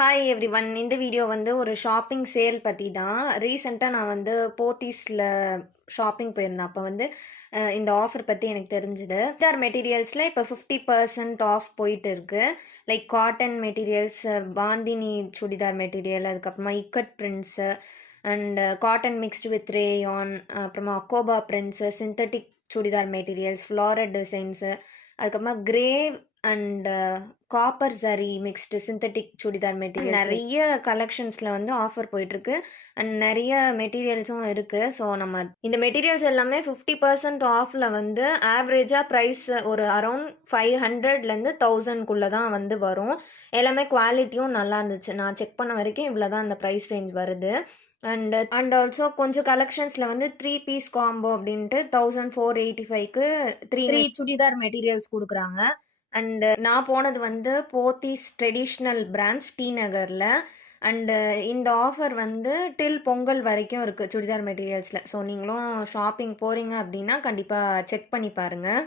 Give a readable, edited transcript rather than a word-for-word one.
Hi everyone. இந்த video வந்து ஒரு ஷாப்பிங் சேல் பத்தி தான். ரீசென்ட்டா நான் வந்து போத்தீஸ்ல ஷாப்பிங் போயிருந்தேன். அப்ப வந்து இந்த ஆஃபர் பத்தி எனக்கு தெரிஞ்சது. சுடிதார் மெட்டீரியல்ஸ்ல இப்ப 50% ஆஃப் போயிட்டு இருக்கு. Like cotton materials, bandhani churidar material, அதுக்கப்புறமா ikat prints and cotton mixed with rayon, அப்புறமா அக்கோபா prints, synthetic churidar materials, floral designs, அதுக்கப்புறமா grey and copper zari mixed synthetic churidar materials நிறைய கலெக்ஷன்ஸில் வந்து ஆஃபர் போயிட்டுருக்கு. அண்ட் நிறைய மெட்டீரியல்ஸும் இருக்குது. ஸோ நம்ம இந்த மெட்டீரியல்ஸ் எல்லாமே 50% ஆஃபில் வந்து ஆவரேஜாக ப்ரைஸ் ஒரு அரௌண்ட் 500லேருந்து 1000க்குள்ளே தான் வந்து வரும். எல்லாமே குவாலிட்டியும் நல்லா இருந்துச்சு. நான் செக் பண்ண வரைக்கும் இவ்வளோ தான் அந்த ப்ரைஸ் ரேஞ்ச் வருது. அண்ட் ஆல்சோ கொஞ்சம் கலெக்ஷன்ஸில் வந்து 3 பீஸ் காம்போ அப்படின்ட்டு 1485க்கு த்ரீ சுடிதார் மெட்டீரியல்ஸ் கொடுக்குறாங்க. அண்டு நான் போனது வந்து போத்தீஸ் ட்ரெடிஷ்னல் பிரான்ச் டி நகரில். அண்டு இந்த ஆஃபர் வந்து டில் பொங்கல் வரைக்கும் இருக்குது சுடிதார் மெட்டீரியல்ஸில். ஸோ நீங்களும் ஷாப்பிங் போகிறீங்க அப்படின்னா கண்டிப்பாக செக் பண்ணி பாருங்கள்.